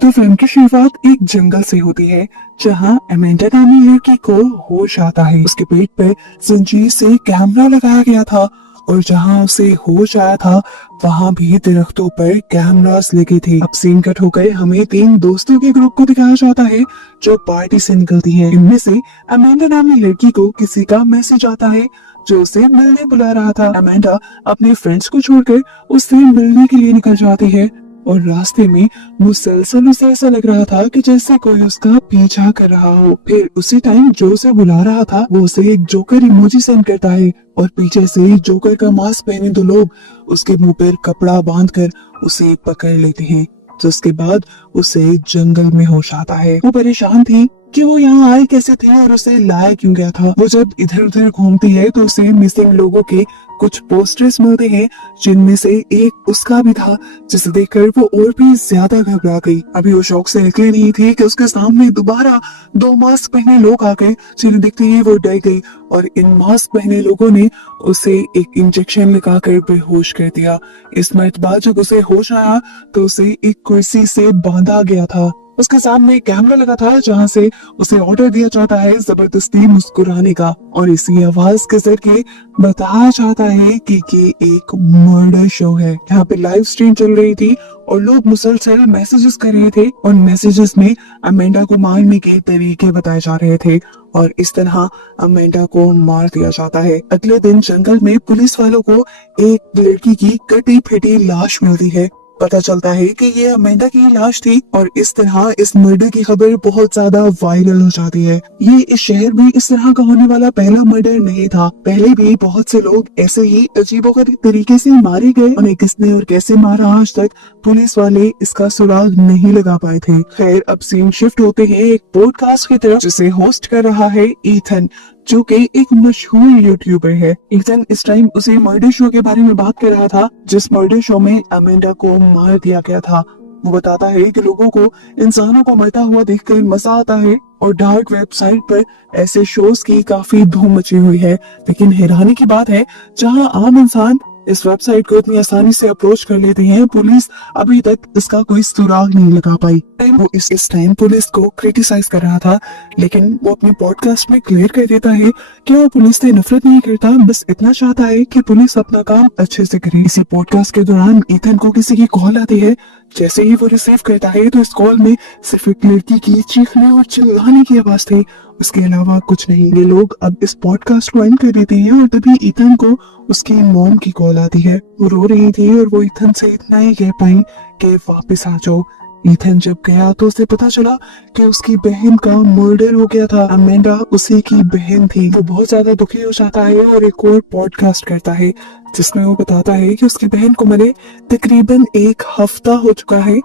तो फिल्म की शुरुआत एक जंगल से होती है जहां अमेंडा नामी लड़की को होश आता है। उसके पेट पर जंजीर से कैमरा लगाया गया था और जहां उसे होश आया था वहां भी दरख्तों पर कैमरास लगे थे। अब सीन कट होकर हमें 3 दोस्तों के ग्रुप को दिखाया जाता है जो पार्टी से निकलती हैं। इनमें से अमेंडा नामी लड़की को किसी का मैसेज आता है जो उसे मिलने बुला रहा था। अमेंडा अपने फ्रेंड्स को छोड़कर उससे मिलने के लिए निकल जाती है और रास्ते में मुसलसल उसे ऐसा लग रहा था कि जैसे कोई उसका पीछा कर रहा हो। फिर उसी टाइम जो उसे बुला रहा था वो उसे एक जोकर इमोजी सेंड करता है और पीछे से जोकर का मास्क पहने 2 लोग उसके मुंह पर कपड़ा बांधकर उसे पकड़ लेते हैं। तो उसके बाद उसे जंगल में होश आता है। वो परेशान थी कि वो यहाँ आए कैसे थे और उसे लाया क्यों गया था। वो जब इधर उधर घूमती है तो उसे मिसिंग लोगों के कुछ पोस्टर्स मिलते हैं जिनमें से एक उसका भी था, जिसे देखकर वो और भी ज्यादा घबरा गई। अभी वो शौक से निकली नहीं थी कि उसके सामने दोबारा 2 मास्क पहने लोग आ गए। जिन्हें देखते ही वो डर गई और इन मास्क पहने लोगों ने उसे एक इंजेक्शन लगाकर बेहोश कर दिया। इस मर्तबा बाद जब उसे होश आया तो उसे एक कुर्सी से बांधा गया था। उसके सामने एक कैमरा लगा था जहां से उसे ऑर्डर दिया जाता है जबरदस्ती मुस्कुराने का और इसी आवाज के जरिए बताया जाता है कि ये एक मर्डर शो है। यहाँ पे लाइव स्ट्रीम चल रही थी और लोग मुसलसल मैसेजेस कर रहे थे और मैसेजेस में अमेंडा को मारने के तरीके बताए जा रहे थे और इस तरह अमेंडा को मार दिया जाता है। अगले दिन जंगल में पुलिस वालों को एक लड़की की कटी फिटी लाश मिलती है। पता चलता है कि ये अमेंडा की लाश थी और इस तरह इस मर्डर की खबर बहुत ज्यादा वायरल हो जाती है। ये इस शहर में इस तरह का होने वाला पहला मर्डर नहीं था। पहले भी बहुत से लोग ऐसे ही अजीबोगरीब तरीके से मारे गए। उन्हें किसने और कैसे मारा आज तक पुलिस वाले इसका सुराग नहीं लगा पाए थे। खैर अब सीन शिफ्ट होते हैं एक पॉडकास्ट की तरफ जिसे होस्ट कर रहा है ईथन, जो कि एक मशहूर यूट्यूबर है। ईथन इस टाइम उसी मर्डर शो के बारे में बात कर रहा था जिस मर्डर शो में अमेंडा को मार दिया गया था। वो बताता है कि लोगों को इंसानों को मरता हुआ देखकर मजा आता है और डार्क वेबसाइट पर ऐसे शोज की काफी धूम मची हुई है। लेकिन हैरानी की बात है जहां आम इंसान इस वेबसाइट को इतनी आसानी से अप्रोच कर लेते हैं, पुलिस अभी तक इसका कोई सुराग नहीं लगा पाई। वो इस टाइम पुलिस को क्रिटिसाइज कर रहा था, लेकिन वो अपने पॉडकास्ट में क्लियर कर देता है कि वो पुलिस से नफरत नहीं करता, बस इतना चाहता है कि पुलिस अपना काम अच्छे से करे। इसी पॉडकास्ट के दौरान ईथन को किसी की कॉल आती है। जैसे ही वो रिसीव करता है तो इस कॉल में सिर्फ एक लड़की की चीखने और चिल्लाने की आवाज थी, उसके अलावा कुछ नहीं। ये लोग अब इस पॉडकास्ट को एंड कर देते हैं और तभी ईथन को उसकी मॉम की कॉल आती है। वो रो रही थी और वो ईथन से इतना ही कह पाई कि वापस आ जाओ। ईथन जब गया तो उसे पता चला कि उसकी बहन का मर्डर हो गया था। अमेंडा उसी की बहन थी। वो बहुत ज्यादा दुखी हो जाता है और एक और पॉडकास्ट करता है जिसमें वो बताता है कि उसकी बहन को मरे तकरीबन 1 हफ्ता हो चुका है,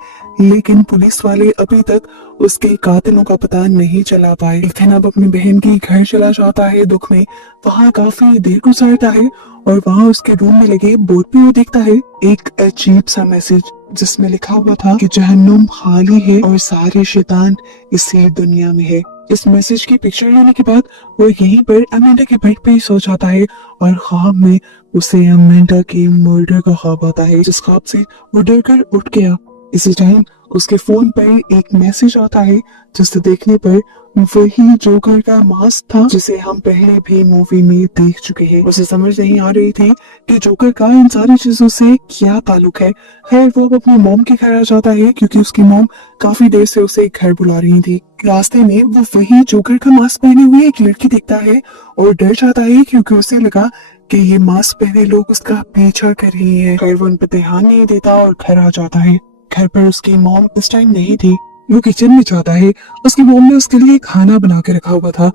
लेकिन पुलिस वाले अभी तक उसके कातिलों का पता नहीं चला पाए। ईथन अब अपनी बहन के घर चला जाता है दुख में। वहाँ काफी देर गुजारता है और वहाँ उसके रूम में लगे बोर्ड पे वो देखता है एक अजीब सा मैसेज जिसमें लिखा हुआ था कि जहन्नुम खाली है और सारे शैतान इसी दुनिया में है। इस मैसेज की पिक्चर लेने के बाद वो यहीं पर अमेंडा के बेड पे ही सो जाता है और ख्वाब में उसे अमेंडा के मर्डर का ख्वाब आता है, जिस ख्वाब से वो डर कर उठ गया। इसी टाइम उसके फोन पर एक मैसेज आता है जिसे देखने पर वही जोकर का मास्क था जिसे हम पहले भी मूवी में देख चुके हैं। उसे समझ नहीं आ रही थी कि जोकर का इन सारी चीजों से क्या ताल्लुक है। खैर वो अब अपनी मॉम के घर आ जाता है क्योंकि उसकी मॉम काफी देर से उसे घर बुला रही थी। रास्ते में वो वही जोकर का मास्क पहने हुए एक लड़की दिखता है और डर जाता है क्योंकि उसे लगा कि ये मास्क पहने लोग उसका पीछा कर रही है। खैर वो उन पर ध्यान नहीं देता और घर आ जाता है। घर पर उसकी मॉम इस टाइम नहीं थी। वो किचन में जाता है। उसकी मॉम ने उसके लिए खाना बना के रखा हुआ था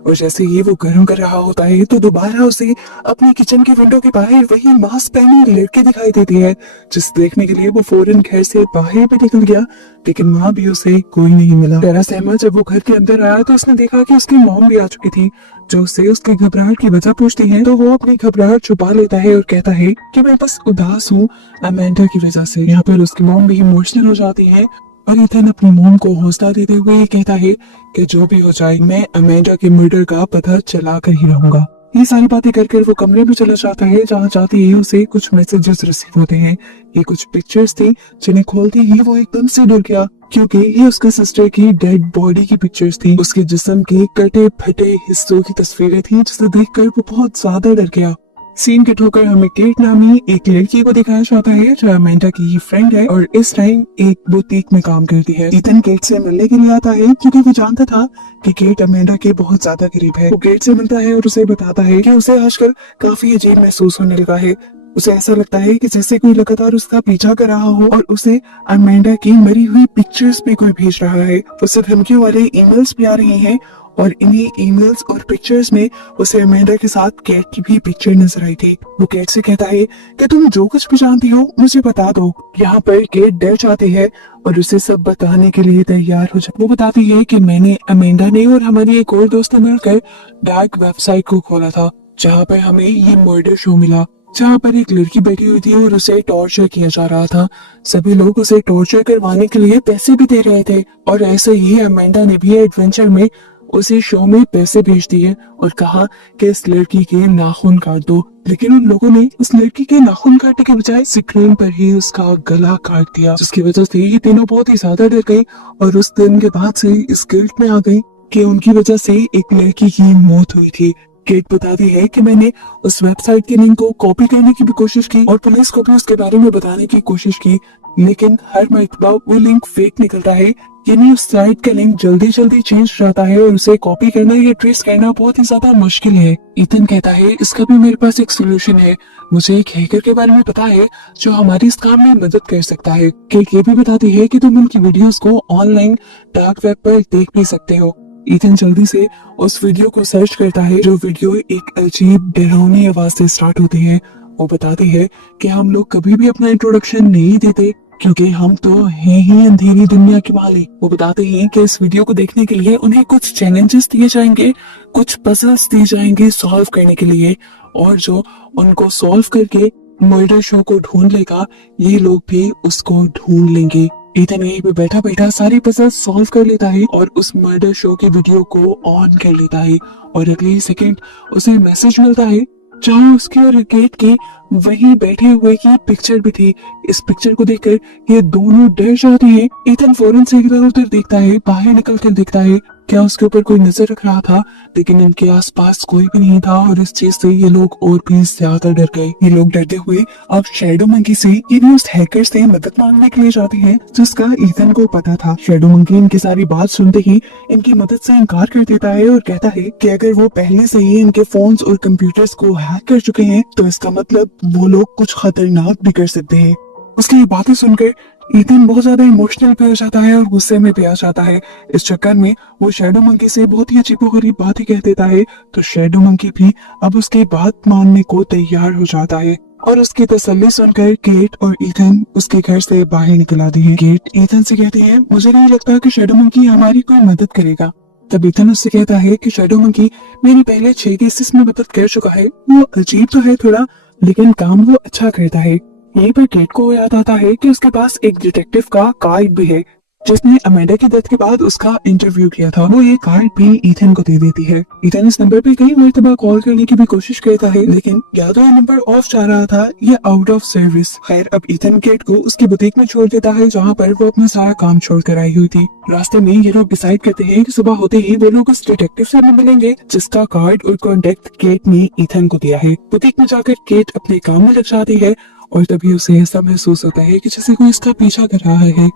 और जैसे ही वो गर्म कर रहा होता है तो दोबारा उसे अपनी किचन के विंडो के बाहर वही मास्क पहने लड़के दिखाई देती है, जिस देखने के लिए वो फौरन घर से बाहर भी निकल गया, लेकिन वहाँ भी उसे कोई नहीं मिला। डरा सहमा जब वो घर के अंदर आया तो उसने देखा कि उसकी मॉम भी आ चुकी थी, जो उससे उसकी घबराहट की वजह पूछती है। तो वो अपनी घबराहट छुपा लेता है और कहता है कि मैं बस उदास हूँ अमेंडा की वजह से। यहाँ पर उसकी मॉम भी इमोशनल हो जाती है और ईथन अपनी मॉम को हौसला देते हुए कहता है कि जो भी हो जाए मैं अमेंडा के मर्डर का पता चला कर ही रहूंगा। ये सारी बातें कर कर वो कमरे में चला जाता है जहाँ जाते ही उसे कुछ मैसेजेस रिसीव होते हैं। ये कुछ पिक्चर्स थी जिन्हें खोलते ही वो एकदम से डर गया, क्योंकि ये उसके सिस्टर की डेड बॉडी की पिक्चर्स थी। उसके जिस्म के कटे फटे हिस्सों की तस्वीरें थी, जिसे देखकर वो बहुत ज्यादा डर गया। सीन कट होकर हमें केट नामी एक लड़की को दिखाया जाता है जो अमेंडा की फ्रेंड है और इस टाइम एक बुटीक में काम करती है। इथन केट से मिलने के लिए आता है क्योंकि वो जानता था कि केट अमेंडा के बहुत ज्यादा करीब है। वो केट से मिलता है और उसे बताता है कि उसे आजकल काफी अजीब महसूस होने लगा है। उसे ऐसा लगता है कि जैसे कोई लगातार उसका पीछा कर रहा हो और उसे अमेंडा की मरी हुई पिक्चर्स भी कोई भेज रहा है। उसे धमकियों वाले ईमेल्स भी आ रहे हैं और इन्हीं ईमेल्स और पिक्चर्स में उसे अमेंडा के साथ केट की भी पिक्चर नजर आई थी। वो केट से कहता है कि तुम जो कुछ भी जानती हो मुझे बता दो। यहाँ पर केट डर जाती है और उसे सब बताने के लिए तैयार हो जाती है। वो बताती है कि मैंने, अमेंडा ने और हमारी एक और दोस्त ने मिलकर डार्क वेबसाइट को खोला था जहाँ पर हमें ये मर्डर शो मिला, जहाँ पर एक लड़की बैठी हुई थी और उसे टॉर्चर किया जा रहा था। सभी लोग उसे टॉर्चर करवाने के लिए पैसे भी दे रहे थे और ऐसे ही अमेंडा ने भी एडवेंचर में उसी शो में पैसे भेज दिए और कहा कि इस लड़की के नाखून काट दो। लेकिन उन लोगों ने उस लड़की के नाखून काटने के बजाय स्क्रीन पर ही उसका गला काट दिया, जिसकी वजह से ये तीनों बहुत ही ज्यादा डर गई और उस दिन के बाद से इस गिल्ट में आ गई कि उनकी वजह से एक लड़की की मौत हुई थी। केट बताती है कि मैंने उस वेबसाइट के लिंक को कॉपी करने की भी कोशिश की और पुलिस को भी उसके बारे में बताने की कोशिश की, लेकिन हर मर्तबा वो लिंक फेक निकलता है। यानी उस साइट का लिंक जल्दी जल्दी चेंज रहता है और उसे कॉपी करना या ट्रेस करना बहुत ही ज्यादा मुश्किल है। इथन कहता है इसका भी मेरे पास एक सोल्यूशन है, मुझे एक हैकर के बारे में पता है जो हमारी इस काम में मदद कर सकता है। केट ये भी बताती है कि तुम उनकी वीडियोस को ऑनलाइन डार्क वेब पर देख भी सकते हो। इथन जल्दी से उस वीडियो को सर्च करता है जो वीडियो एक अजीब डरावनी आवाज से स्टार्ट होती है। वो बताती है कि हम लोग कभी भी अपना इंट्रोडक्शन नहीं देते क्योंकि हम तो हैं ही अंधेरी दुनिया के मालिक। वो बताते हैं कि इस वीडियो को देखने के लिए उन्हें कुछ चैलेंजेस दिए जाएंगे, कुछ पजल्स दिए जाएंगे सॉल्व करने के लिए, और जो उनको सॉल्व करके मर्डर शो को ढूंढ लेगा ये लोग भी उसको ढूंढ लेंगे। इथन यहीं पे बैठा बैठा सारी पजल सॉल्व कर लेता है और उस मर्डर शो की वीडियो को ऑन कर लेता है और अगले ही सेकंड उसे मैसेज मिलता है जहाँ उसके और केट के वहीं बैठे हुए की पिक्चर भी थी। इस पिक्चर को देखकर ये दोनों डर जाते हैं। इथन फौरन से इधर उधर देखता है, बाहर निकल कर देखता है क्या उसके ऊपर कोई नजर रख रहा था, लेकिन इनके आसपास कोई भी नहीं था और इस चीज से ये लोग और भी ज्यादा डर गए। ये लोग डरते हुए अब शैडो मंकी से इन उस हैकर से मदद मांगने के लिए जाते हैं जिसका इथन को पता था। शैडो मंकी इनकी सारी बात सुनते ही इनकी मदद से इनकार कर देता है और कहता है कि अगर वो पहले से ही इनके फोन्स और कंप्यूटर्स को हैक कर चुके हैं तो इसका मतलब वो लोग कुछ खतरनाक भी कर सकते हैं। उसकी ये बातें सुनकर इथन बहुत ज्यादा इमोशनल भी हो जाता है और गुस्से में भी आ जाता है। इस चक्कर में वो शैडो मंकी से बहुत ही अजीबोगरीब बातें कह देता है तो शैडो मंकी भी अब उसकी बात मानने को तैयार हो जाता है और उसकी तसल्ली सुनकर केट और इथन उसके घर से बाहर निकल आती है। केट इथन से कहती है मुझे नहीं लगता कि शैडो मंकी हमारी कोई मदद करेगा। तब इथन उससे कहता है कि शैडो मंकी मेरी पहले 6 केसेस में मदद कर चुका है, वो अजीब तो है थोड़ा लेकिन काम वो अच्छा करता है। यहीं पर केट को याद आता है कि उसके पास एक डिटेक्टिव का कार्ड भी है जिसने अमेंडा की डेथ के बाद उसका इंटरव्यू किया था। वो ये कार्ड भी इथन को दे देती है। इथन इस नंबर पे कई मर्तबा कॉल करने की भी कोशिश करता है लेकिन या तो ये नंबर ऑफ जा रहा था या आउट ऑफ सर्विस। खैर अब इथन केट को उसकी बुटीक में छोड़ देता है जहाँ पर वो अपना सारा काम छोड़ कर आई हुई थी। रास्ते में ये लोग डिसाइड करते हैं कि सुबह होते ही वो लोग उस डिटेक्टिव से मिलेंगे जिसका कार्ड और कॉन्टेक्ट केट ने इथन को दिया है। बुटीक में जाकर केट अपने काम में लग जाती है और तभी उसे ऐसा महसूस होता है कि जैसे कोई इसका पीछा कर रहा है।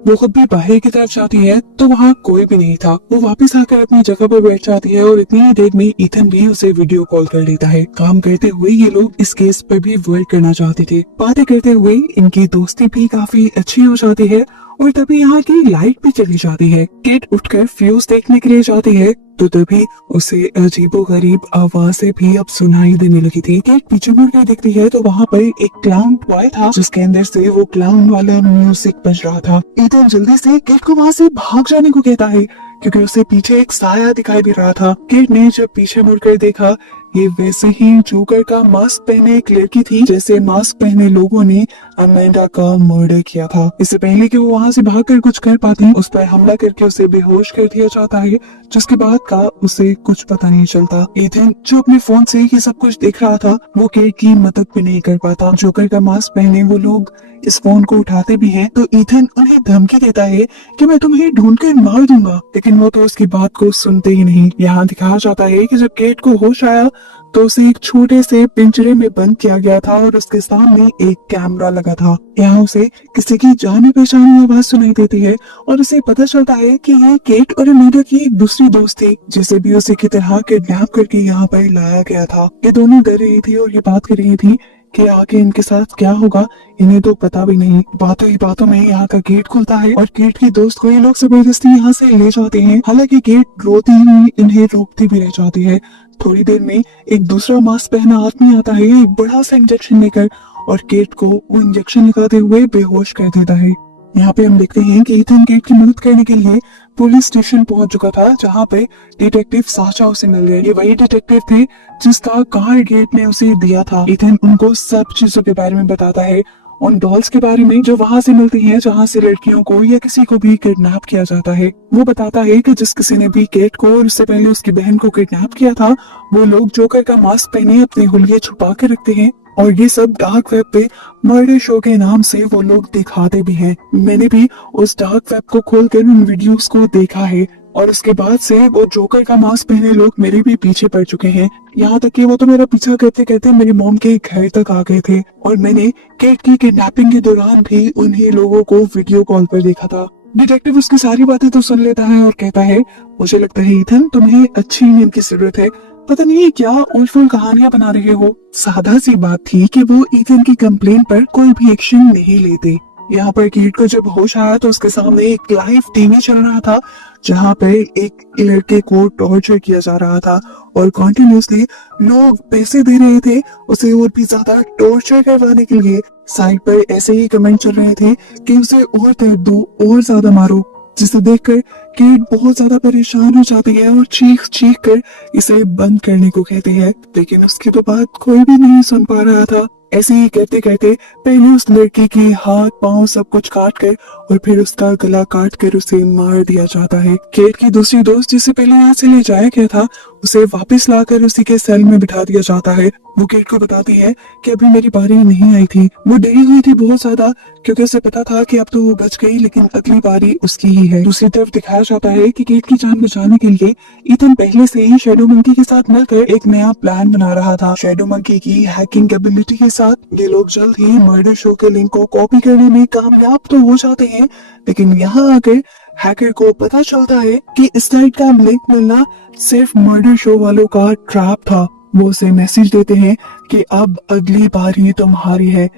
वो खुद भी बाहर की तरफ जाती है तो वहाँ कोई भी नहीं था। वो वापस आकर अपनी जगह पर बैठ जाती है और इतनी ही देर में इथन भी उसे वीडियो कॉल कर लेता है। काम करते हुए ये लोग इस केस पर भी वर्क करना चाहते थे। बातें करते हुए इनकी दोस्ती भी काफी अच्छी हो जाती है और तभी यहाँ की लाइट भी चली जाती है। केट उठकर फ्यूज देखने के लिए जाती है तो तभी उसे अजीबोगरीब आवाजें भी अब सुनाई देने लगी थी। केट पीछे मुड़कर देखती है तो वहाँ पर एक क्लाउन टॉय था जिसके अंदर से वो क्लाउन वाला म्यूजिक बज रहा था। इथन जल्दी से केट को वहाँ से भाग जाने को कहता है क्योंकि उसे पीछे एक साया दिखाई दे रहा था। केट ने जब पीछे मुड़कर देखा ये वैसे ही जोकर का मास्क पहने एक लड़की थी जैसे मास्क पहने लोगों ने अमेंडा का मर्डर किया था। इससे पहले कि वो वहां से भागकर कुछ कर पाती, उस पर हमला करके उसे बेहोश कर दिया जाता है, जिसके बाद का उसे कुछ पता नहीं चलता। एथन जो अपने फोन से ये सब कुछ देख रहा था, वो केट की मदद भी नहीं कर पाता। जोकर का मास्क पहने वो लोग इस फोन को उठाते भी हैं तो ईथन उन्हें धमकी देता है कि मैं तुम्हें ढूंढ कर मार दूंगा, लेकिन वो तो उसकी बात को सुनते ही नहीं। यहाँ दिखाया जाता है कि जब केट को होश आया तो उसे एक छोटे से पिंजरे में बंद किया गया था और उसके सामने एक कैमरा लगा था। यहाँ उसे किसी की जाने पहचानी आवाज सुनाई देती है और उसे पता चलता है कि ये केट और अमेंडा की एक दूसरी दोस्त थी, जिसे भी उसे की तरह किडनैप करके यहाँ पर लाया गया था। ये दोनों डर रही थी और ये बात कर रही थी कि आगे इनके साथ क्या होगा, इन्हें तो पता भी नहीं। बातों ही बातों में यहाँ का गेट खुलता है और केट की दोस्त को ये लोग जबरदस्ती यहाँ से ले जाते हैं। हालांकि गेट रोती हुई इन्हें रोकती भी रह जाती है। थोड़ी देर में एक दूसरा मास्क पहना आदमी आता है एक बड़ा सा इंजेक्शन लेकर और केट को वो इंजेक्शन लगाते हुए बेहोश कर देता है। यहाँ पे हम देखते हैं कि इथन केट की मदद करने के लिए पुलिस स्टेशन पहुंच चुका था, जहाँ पे डिटेक्टिव साशा उसे मिल गए। ये वही डिटेक्टिव थे जिसका कार्ड गेट ने उसे दिया था। इथन उनको सब चीजों के बारे में बताता है, उन डॉल्स के बारे में जो वहां से मिलती हैं, जहां से लड़कियों को या किसी को भी किडनैप किया जाता है। वो बताता है कि जिस किसी ने भी केट को और उससे पहले उसकी बहन को किडनैप किया था, वो लोग जोकर का मास्क पहने अपने हुलिये छुपा के रखते हैं और ये सब डार्क वेब पे मर्डर शो के नाम से वो लोग दिखाते भी हैं। मैंने भी उस डार्क वेब को खोलकर उन वीडियोस को देखा है और उसके बाद से वो जोकर का मास्क पहने लोग मेरे भी पीछे पड़ चुके हैं। यहाँ तक कि वो तो मेरा पीछा करते करते मेरी मॉम के घर तक आ गए थे और मैंने केट की किडनैपिंग के दौरान भी उन्हीं लोगों को वीडियो कॉल पर देखा था। डिटेक्टिव उसकी सारी बातें तो सुन लेता है और कहता है, मुझे लगता है ईथन तुम्हें अच्छी नींद की जरूरत है, पता नहीं क्या उलफुल कहानियां बना रहे हो। सादा सी बात थी कि वो ईथन की कंप्लेन पर कोई भी एक्शन नहीं लेते। यहाँ पर केट को जब होश आया तो उसके सामने एक लाइव टीवी चल रहा था, जहाँ पे एक लड़के को टॉर्चर किया जा रहा था और कॉन्टिन्यूसली लोग पैसे दे रहे थे उसे और भी ज्यादा टॉर्चर करवाने के लिए। साइड पर ऐसे ही कमेंट चल रहे थे कि उसे और दर्द दो और ज्यादा मारो, जिसे देखकर केट बहुत ज्यादा परेशान हो जाती है और चीख चीख कर इसे बंद करने को कहती है, लेकिन उसकी तो बात कोई भी नहीं सुन पा रहा था। ऐसे ही करते करते पहले उस लड़की के हाथ पांव सब कुछ काट कर और फिर उसका गला काट कर उसे मार दिया जाता है। केट की दूसरी दोस्त जिसे पहले यहाँ से ले जाया गया था, उसे वापस लाकर उसी के सेल में बिठा दिया जाता है। वो केट को बताती है कि अभी मेरी बारी नहीं आई थी। वो डरी हुई थी बहुत ज्यादा क्योंकि उसे पता था कि अब तो वो बच गई, लेकिन अगली बारी उसकी ही है। दूसरी तरफ दिखाया जाता है कि केट की जान बचाने के लिए ईथन पहले से ही शैडो मंकी के साथ मिलकर एक नया प्लान बना रहा था। शैडो मंकी की हैकिंग एबिलिटी के साथ ये लोग जल्द ही मर्डर शो के लिंक को कॉपी करने में कामयाब तो हो जाते हैं, लेकिन यहाँ आकर हैकर को पता चलता है कि इस साइट का लिंक मिलना सिर्फ मर्डर शो वालों का ट्रैप था। वो उसे मैसेज देते हैं कि अब अगली बारी तुम्हारी है।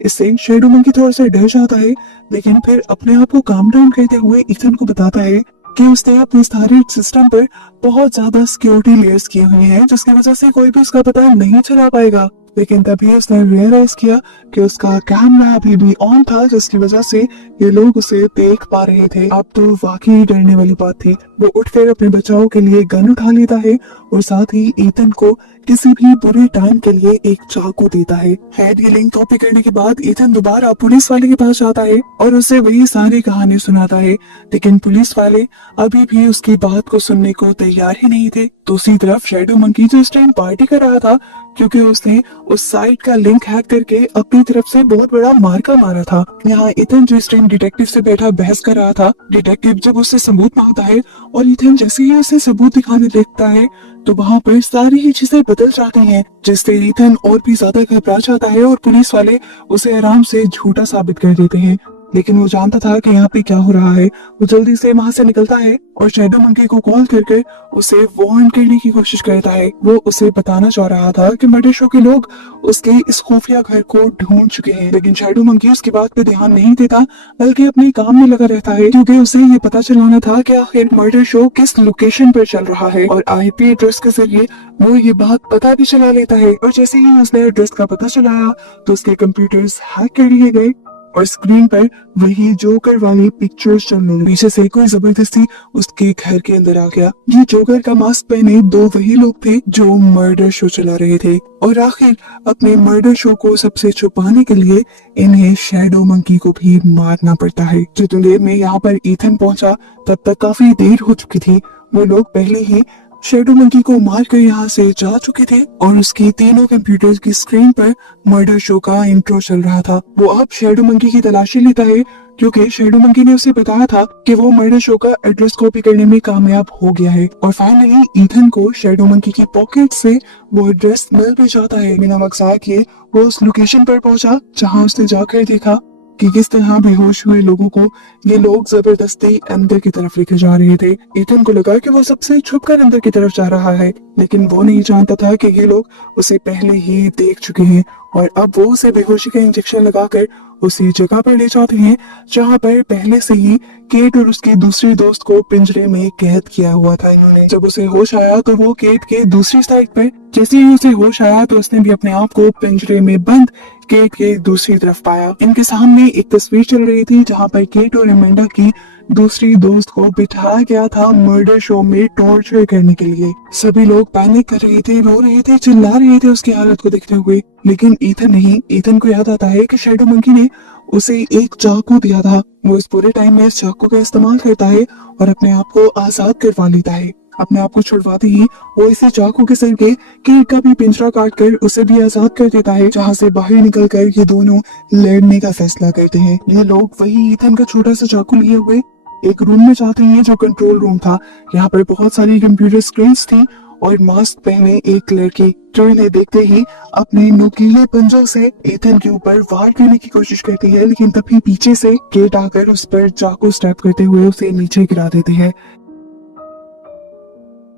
इससे शैडो मंकी थोड़ा सा डर जाता है, लेकिन फिर अपने आप को काम डाउन करते हुए ईथन को बताता है कि उसने अपने सारे सिस्टम पर बहुत ज्यादा सिक्योरिटी लेयर्स किए हुए हैं, जिसकी वजह से कोई भी उसका पता नहीं चला पाएगा। लेकिन तभी उसने रियलाइज किया कि उसका कैमरा अभी भी ऑन था, जिसकी वजह से ये लोग उसे देख पा रहे थे। अब तो वाकई डरने वाली बात थी। वो उठकर अपने बचाव के लिए गन उठा लेता है और साथ ही ईथन को किसी भी बुरे टाइम के लिए एक चाकू देता है। खैर ये लिंक कॉपी करने के बाद ईथन दोबारा पुलिस वाले के पास जाता है और उसे वही सारी कहानी सुनाता है, लेकिन पुलिस वाले अभी भी उसकी बात को सुनने को तैयार ही नहीं थे। दूसरी तरफ शैडो मंकी जो इस टाइम पार्टी कर रहा था, क्योंकि उसने उस साइट का लिंक हैक करके अपनी तरफ से बहुत बड़ा मार्का मारा था। यहाँ ईथन जो इस टाइम डिटेक्टिव से बैठा बहस कर रहा था, डिटेक्टिव जब उससे सबूत मांगता है और ईथन जैसे ही उसे सबूत दिखाने लगता है तो वहाँ पर सारी ही चीजें बदल जाती हैं, जिससे ईथन और भी ज्यादा घबरा जाता है और पुलिस वाले उसे आराम से झूठा साबित कर देते हैं। लेकिन वो जानता था कि यहाँ पे क्या हो रहा है। वो जल्दी से वहाँ से निकलता है और शैडो मंकी को कॉल करके उसे वार्न करने की कोशिश करता है। वो उसे बताना चाह रहा था कि मर्डर शो के लोग उसके इस खुफिया घर को ढूंढ चुके हैं, लेकिन शैडो मंकी उसकी बात पे ध्यान नहीं देता, बल्कि अपने काम में लगा रहता है, क्योंकि उसे ये पता चलाना था कि आखिर मर्डर शो किस लोकेशन पर चल रहा है। और IP एड्रेस के जरिए वो ये बात पता भी चला लेता है। और जैसे ही उसने एड्रेस का पता चलाया तो उसके कंप्यूटर्स हैक कर लिए गए और स्क्रीन पर वही जोकर वाली पिक्चर्स चलने लगी। पीछे से कोई जबरदस्ती उसके घर के अंदर आ गया। ये जोकर का मास्क पहने दो वही लोग थे जो मर्डर शो चला रहे थे, और आखिर अपने मर्डर शो को सबसे छुपाने के लिए इन्हें शैडो मंकी को भी मारना पड़ता है। जितनी देर में यहाँ पर ईथन पहुंचा तब तक काफी देर हो चुकी थी। वो लोग पहले ही शैडो मंकी को मारकर यहाँ से जा चुके थे और उसकी तीनों कंप्यूटर्स की स्क्रीन पर मर्डर शो का इंट्रो चल रहा था। वो अब शैडो मंकी की तलाशी लेता है क्योंकि शैडो मंकी ने उसे बताया था कि वो मर्डर शो का एड्रेस कॉपी करने में कामयाब हो गया है। और फाइनली ईथन को शैडो मंकी की पॉकेट से वो एड्रेस मिल भी जाता है। बिना मकसद किए वो उस लोकेशन पर पहुंचा जहां उसने जाकर देखा कि किस तरह बेहोश हुए लोगों को ये लोग जबरदस्ती अंदर की तरफ लेकर जा रहे थे। ईथन को लगा कि वो सबसे छुपकर अंदर की तरफ जा रहा है, लेकिन वो नहीं जानता था कि ये लोग उसे पहले ही देख चुके हैं और अब वो उसे बेहोशी का इंजेक्शन लगाकर उसी जगह पर ले जाते हैं जहाँ पर पहले से ही केट और उसके दूसरे दोस्त को पिंजरे में कैद किया हुआ था इन्होंने। जब उसे होश आया तो वो केट के दूसरी साइड पर, जैसे ही उसे होश आया तो उसने भी अपने आप को पिंजरे में बंद केट के दूसरी तरफ पाया। इनके सामने एक तस्वीर चल रही थी जहाँ पर केट और एमेंडा की दूसरी दोस्त को बिठाया गया था मर्डर शो में टॉर्चर करने के लिए। सभी लोग पैनिक कर रहे थे, रो रहे थे, चिल्ला रहे थे उसकी हालत को देखते हुए, लेकिन ईथन नहीं। ईथन को याद आता है कि शैडो मंकी ने उसे एक चाकू दिया था। वो इस पूरे टाइम में इस चाकू का इस्तेमाल करता है और अपने आप को आजाद करवा लेता है। अपने आप को छुड़वाते ही वो इसी चाकू के सर के केट का भी पिंजरा काट कर उसे भी आजाद कर देता है, जहाँ से बाहर निकल कर ये दोनों लड़ने का फैसला करते हैं। ये लोग वही ईथन का छोटा सा चाकू लिए हुए एक रूम में जाते हैं जो कंट्रोल रूम था। यहाँ पर बहुत सारी कंप्यूटर स्क्रीन्स थी और मास्क पहने एक लड़की जो इन्हें देखते ही अपने नुकीले पंजों से ईथन के ऊपर वार करने की कोशिश करती है, लेकिन तभी पीछे से केट आकर उस पर चाकू स्टैब करते हुए उसे नीचे गिरा देते हैं।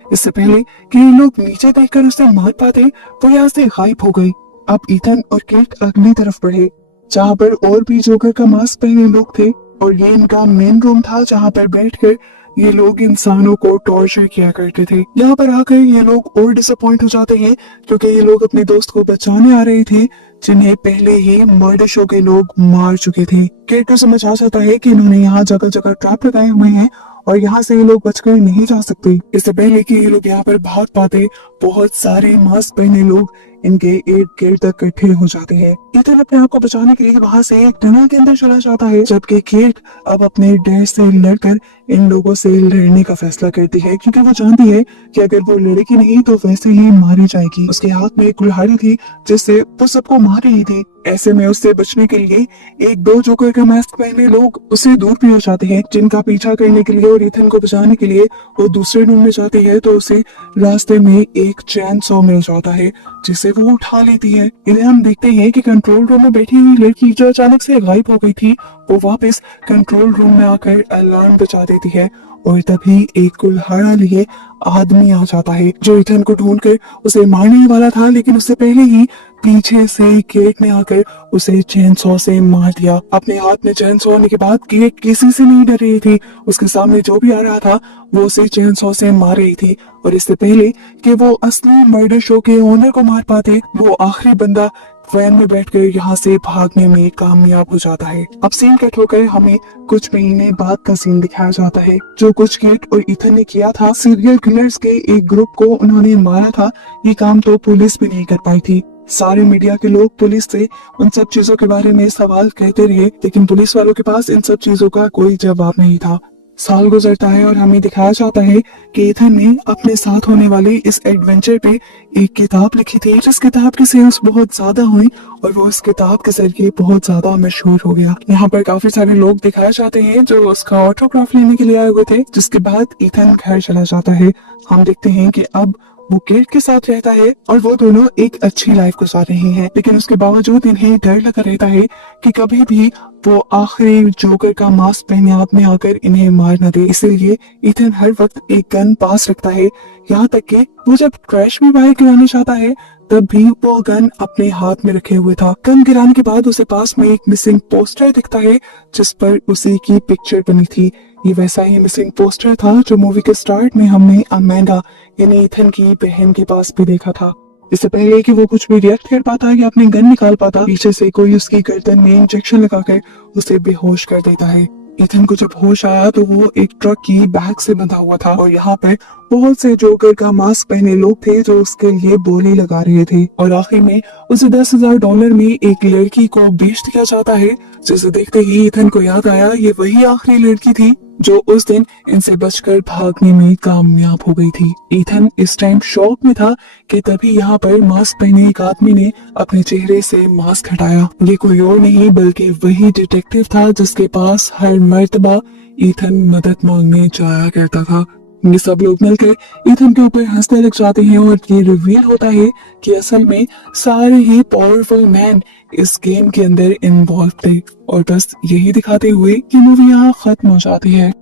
इससे पहले कि ये लोग नीचे देखकर उसे मार पाते वो यहाँ से गायब हो गई। अब ईथन और केट अगली तरफ बढ़े जहाँ पर और भी जोकर का मास्क पहने लोग थे और ये इनका मेन रूम था जहाँ पर बैठकर ये लोग इंसानों को टॉर्चर किया करते थे। यहाँ पर आकर ये लोग और डिसअपॉइंट हो जाते हैं क्योंकि ये लोग अपने दोस्त को बचाने आ रहे थे जिन्हें पहले ही मर्डर शो के लोग मार चुके थे। केट को समझ आ जाता है कि इन्होंने यहाँ जगह जगह ट्रैप लगाए हुए हैं और यहाँ से ये लोग बचकर नहीं जा सकते। इससे पहले कि ये लोग यहाँ पर भाग पाते बहुत सारे मास्क पहने लोग इनके एक गेट तक इकट्ठे हो जाते हैं। ईथन अपने आप को बचाने के लिए वहां से एक टनल के अंदर चला जाता है, जबकि केट अब अपने डैड से लड़कर इन लोगों से लड़ने का फैसला करती है क्योंकि वो जानती है कि अगर वो लड़ेगी नहीं तो वैसे ही मारी जाएगी। उसके हाथ में एक कुल्हाड़ी थी जिससे वो सबको मार रही थी। ऐसे में उससे बचने के लिए एक दो जोकर का मास्क पहने लोग उससे दूर भी हो जाते हैं, जिनका पीछा करने के लिए और ईथन को बचाने के लिए वो दूसरे रूम में जाती है तो उसे रास्ते में एक चैन सॉ मिल जाता है जिसे वो उठा लेती है। इधर हम देखते हैं कि कंट्रोल रूम में बैठी हुई लड़की जो अचानक से गायब हो गई थी वो वापस कंट्रोल रूम में आकर अलार्म बजा देती है और तभी एक कुल्हाड़ा लिए आदमी आ जाता है जो ईथन को ढूंढकर उसे मारने वाला था, लेकिन उससे पहले ही पीछे से केट ने आकर उसे चेन सॉ से मार दिया। अपने हाथ में चेन सॉ होने के बाद केट किसी से नहीं डर रही थी। उसके सामने जो भी आ रहा था वो उसे चेन सॉ से मार रही थी और इससे पहले कि वो असली मर्डर शो के ओनर को मार पाते वो आखिरी बंदा वैन में बैठकर यहाँ से भागने में कामयाब हो जाता है। अब सीन कट होकर हमें कुछ महीने बाद का सीन दिखाया जाता है जो कुछ केट और ईथन ने किया था। सीरियल किलर्स के एक ग्रुप को उन्होंने मारा था। ये काम तो पुलिस भी नहीं कर पाई थी। सारे मीडिया के लोग पुलिस से उन सब चीजों के बारे में सवाल कहते रहे, लेकिन पुलिस वालों के पास इन सब चीजों का कोई जवाब नहीं था। साल गुजरता है और हमें दिखाया जाता है कि ईथन ने अपने साथ होने वाले इस एडवेंचर पे एक किताब लिखी थी जिस किताब की सेल्स बहुत ज्यादा हुई और वो इस किताब के जरिए बहुत ज्यादा मशहूर हो गया। यहाँ पर काफी सारे लोग दिखाए जाते हैं जो उसका ऑटोग्राफ लेने के लिए आए हुए थे, जिसके बाद ईथन घर चला जाता है। हम देखते हैं कि अब वो केट के साथ रहता है और वो दोनों एक अच्छी लाइफ गुजार रहे हैं, लेकिन उसके बावजूद इन्हें डर लगा रहता है कि कभी भी वो आखिरी जोकर का मास्क पहने आदमी आकर इन्हें मार न दे। इसलिए ईथन हर वक्त एक गन पास रखता है, यहाँ तक कि वो जब क्रैश में बाहर गिराने चाहता है तब भी वो गन अपने हाथ में रखे हुए था। गन गिराने के बाद उसे पास में एक मिसिंग पोस्टर दिखता है जिस पर उसी की पिक्चर बनी थी। ये वैसा ही मिसिंग पोस्टर था जो मूवी के स्टार्ट में हमने अमेंडा यानी ईथन की बहन के पास भी देखा था। इससे पहले कि वो कुछ भी रिएक्ट कर पाता या अपनी गन निकाल पाता, पीछे से कोई उसकी गर्दन में इंजेक्शन लगाकर उसे बेहोश कर देता है। इथन को जब होश आया तो वो एक ट्रक की बैग से बंधा हुआ था और यहाँ पर बहुत से जोकर का मास्क पहने लोग थे जो उसके लिए बोली लगा रहे थे। और आखिर में उसे $10,000 में एक लड़की को बेच दिया जाता है, जिसे देखते ही इथन को याद आया ये वही आखिरी लड़की थी जो उस दिन इनसे बचकर भागने में कामयाब हो गई थी। इथन इस टाइम शॉक में था कि तभी यहाँ पर मास्क पहने एक आदमी ने अपने चेहरे से मास्क हटाया। ये कोई और नहीं बल्कि वही डिटेक्टिव था जिसके पास हर मर्तबा इथन मदद मांगने जाया करता था। ये सब लोग मिलकर इथन के ऊपर हंसने लग जाते हैं और ये रिवील होता है कि असल में सारे ही पावरफुल मैन इस गेम के अंदर इन्वॉल्व थे। और बस यही दिखाते हुए ये मूवी यहाँ खत्म हो जाती है।